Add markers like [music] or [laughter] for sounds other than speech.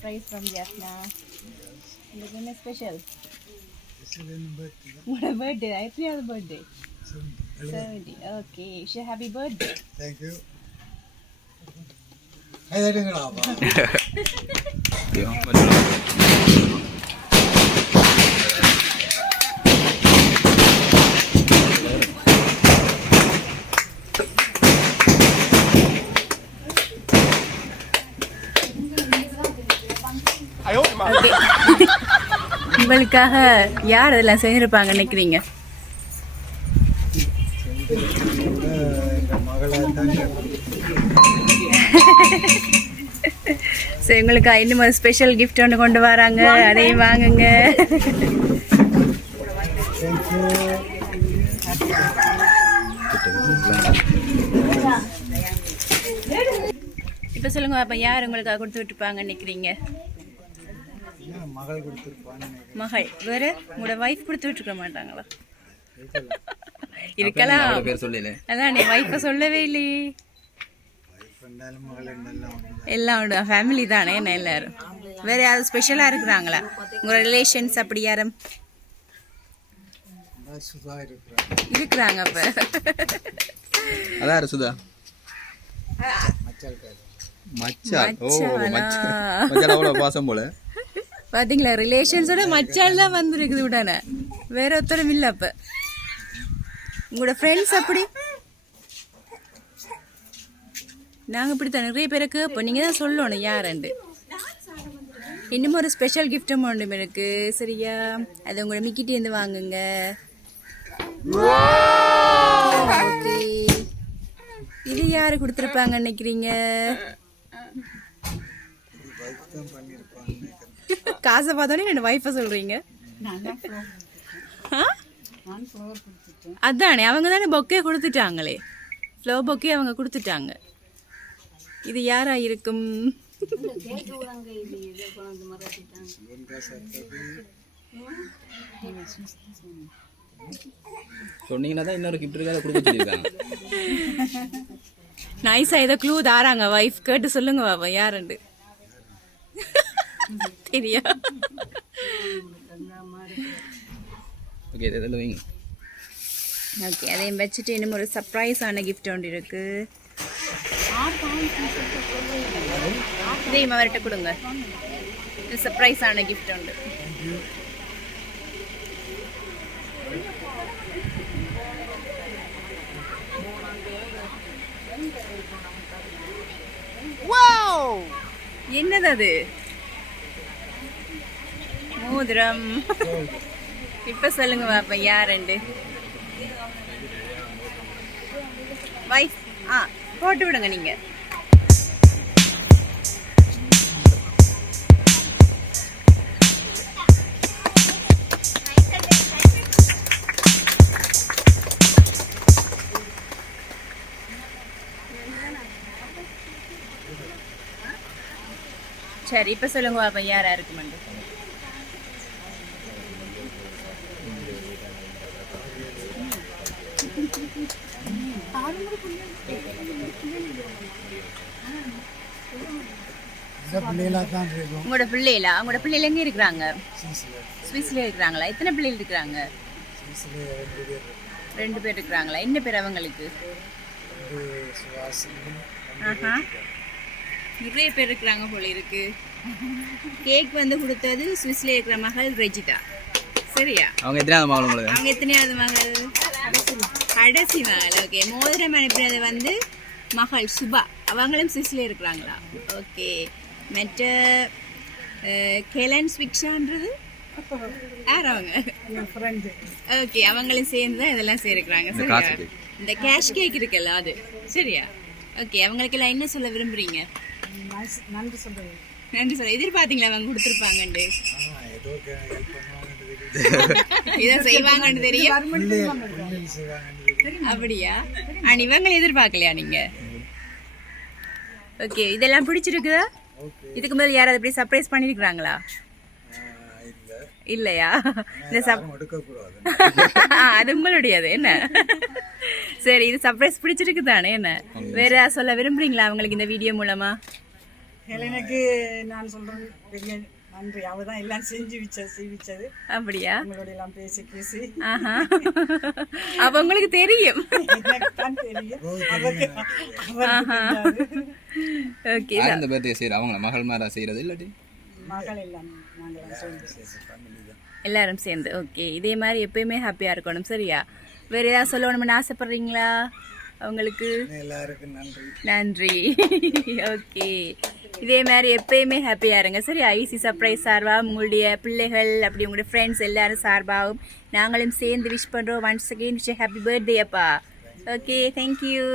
fries from Vietnam. Looking special. What a birthday! I three other birthday. Seventy. Okay. Wish you happy birthday. Thank you. അയ്യോ [laughs] [laughs] okay. உங்களுக்காக யார் அதெல்லாம் செஞ்சிருப்பாங்க நினைக்கிறீங்க? So உங்களுக்கு? இன்னும் ஒரு ஸ்பெஷல் கிஃப்ட் ஒன்று கொண்டு வராங்க. அதையும் வாங்குங்க. இப்போ சொல்லுங்க அப்போ யார் உங்களுக்காக கொடுத்து விட்டுருப்பாங்கன்னு நினைக்கிறீங்க? மகள் வேற? உங்களோட வைஃப் கொடுத்து விட்டுருக்க மாட்டாங்களா? இருக்கலாம். அவ்வளோ பேர் சொல்லல அதான் நீ வைஃபை சொல்லவே இல்லையே. எல்லாம் உண்டு. ஃபேமிலி தானே என்ன எல்லாரும்? வேற யாரும் ஸ்பெஷலாக இருக்கிறாங்களா? உங்கள் ரிலேஷன்ஸ் அப்படி யாரும்? இருக்கிறாங்க. அப்போ. அதான் சுதா? மச்சால் ஓ மச்சானா? மச்சான் மச்சான் அவ்வளோ பாசம் போல. பார்த்தீங்களா ரிலேஷன்ஸோட மச்சால் தான் வந்துருக்குது உடனே. வேற ஒருத்தரும் இல்லை அப்போ. உங்களோட ஃப்ரெண்ட்ஸ் அப்படி? நாங்கள் இப்படி தான் நிறைய பேருக்கு இப்போ நீங்கள் தான் சொல்லணும் யாருண்டு இன்னும் ஒரு ஸ்பெஷல் கிஃப்ட்டும் உண்டு இருக்கு. சரியா? அது உங்களோட மிக்கிட்டேருந்து வாங்குங்க. ஓகே. இது யாரு கொடுத்துருப்பாங்க நினைக்கிறீங்க வைஃப் தான் பண்ணியிருப்பான்னு நினைக்கிறேன் காசை பார்த்தோன்னே என் ஒய்ஃபை சொல்றீங்க? ஆ? அதானே அவங்க தானே பொக்கே கொடுத்துட்டாங்களே. ஃப்ளோ பொக்கே அவங்க கொடுத்துட்டாங்க. இது யாரா இருக்கும்? சொன்னீங்கன்னா தான் இன்னொரு கிஃப்ட் இருக்காத கொடுக்க சொல்லியிருக்காங்க. [laughs] நைஸா ஏதோ க்ளூ தாராங்க வைஃப் கேட்டு சொல்லுங்க பாப்பா யாருண்டு? தெரியா ஓகே ஓகே அதையும் வச்சுட்டு இன்னும் ஒரு சர்ப்ரைஸான கிஃப்ட் ஒன்று இருக்கு. இதையும் அவர்கிட்ட கொடுங்க. சர்ப்ரைஸான கிஃப்ட் உண்டு என்னது அது? மோதிரம் இப்ப சொல்லுங்க பாப்பா யாருண்டு வைஃப் ஆ போட்டு விடுங்க நீங்க. சரி இப்ப சொல்லுங்க பாப்பா யாரா இருக்குமெண்டு இந்த பிள்ளைகளாக தான் இருக்கும் உங்களோட பிள்ளைகளா உங்களோட பிள்ளைகள் எங்க இருக்கிறாங்க? சீஸில் சுவிஸ்ல இருக்கிறாங்களா? எத்தனை பிள்ளைகள் இருக்கிறாங்க? ரெண்டு பேர் இருக்கிறாங்களா? என்ன பேர் அவங்களுக்கு? நிறைய பேர் இருக்கிறாங்க போல இருக்கு. கேக் வந்து கொடுத்தது சுவிஸ்ல இருக்கிற மகள் ரெஜிதா. சரியா? அவங்க எத்தனையாவது மகள் உங்களுக்கு? அவங்க எத்தனையாவது மகள்? கடைசி மகள் ஓகே மோதிரம் அனுப்பினது வந்து மகள் சுபா. அவங்களும் சுவிஸ்ல இருக்கிறாங்களா? ஓகே மற்ற கெலன் ஸ்விக்ஷான்றது? யார் அவங்க? ஓகே அவங்களும் சேர்ந்து தான் இதெல்லாம் சேர்க்கிறாங்க. இந்த சரியா. இந்த கேஷ் கேக் இருக்குல்ல அது. சரியா? ஓகே அவங்களுக்கெல்லாம் என்ன சொல்ல விரும்புறீங்க? நன்றி சொல்கிறேன் நன்றி சொல்ல எதிர்பார்த்தீங்களா அவங்க கொடுத்துருப்பாங்கண்டு இதை செய்வாங்கன்னு தெரியும் அப்படியா? ஆனா இவங்க எதிர்பார்க்கலையா நீங்க? ஓகே இதெல்லாம் பிடிச்சிருக்குதா? ஓகே. இதுக்கு முதல்ல யாராவது இப்படி சர்ப்ரைஸ் பண்ணிருக்காங்களா இல்லை. இல்லையா? இந்த [laughs] அது உங்களுடையது என்ன? சரி இது சர்ப்ரைஸ் பிடிச்சிருக்கு தானே என்ன வேற சொல்ல விரும்புறீங்களா அவங்களுக்கு இந்த வீடியோ மூலமா? ஹெலனுக்கு நான் சொல்றேன் நன்றி. அவ தான் எல்லாம் செஞ்சு வச்சது செய்விச்சது அப்படியா? உங்களோட எல்லாம் பேசி பேசி. ஆஹா. அப்ப உங்களுக்கு தெரியும். ஓகே. இந்த பர்த்டே செய்யற அவங்க மகள் மாரா செய்யறது இல்லாட்டி மகள் எல்லாம் எல்லாரும் சேர்ந்து. ஓகே. இதே மாதிரி எப்பயுமே ஹாப்பியா இருக்கணும் சரியா? வேற ஏதாவது சொல்லணும்னு ஆசைப்படுறீங்களா? அவங்களுக்கு? எல்லாருக்கும் நன்றி. நன்றி. ஓகே. இதே மாதிரி எப்பயுமே ஹாப்பியாக இருங்க. சரி ஐசி சர்ப்ரைஸ் சார்பாக உங்களுடைய பிள்ளைகள் அப்படி உங்களுடைய ஃப்ரெண்ட்ஸ் எல்லாரும் சார்பாகவும் நாங்களும் சேர்ந்து விஷ் பண்ணுறோம் once again wish happy birthday அப்பா. Okay thank you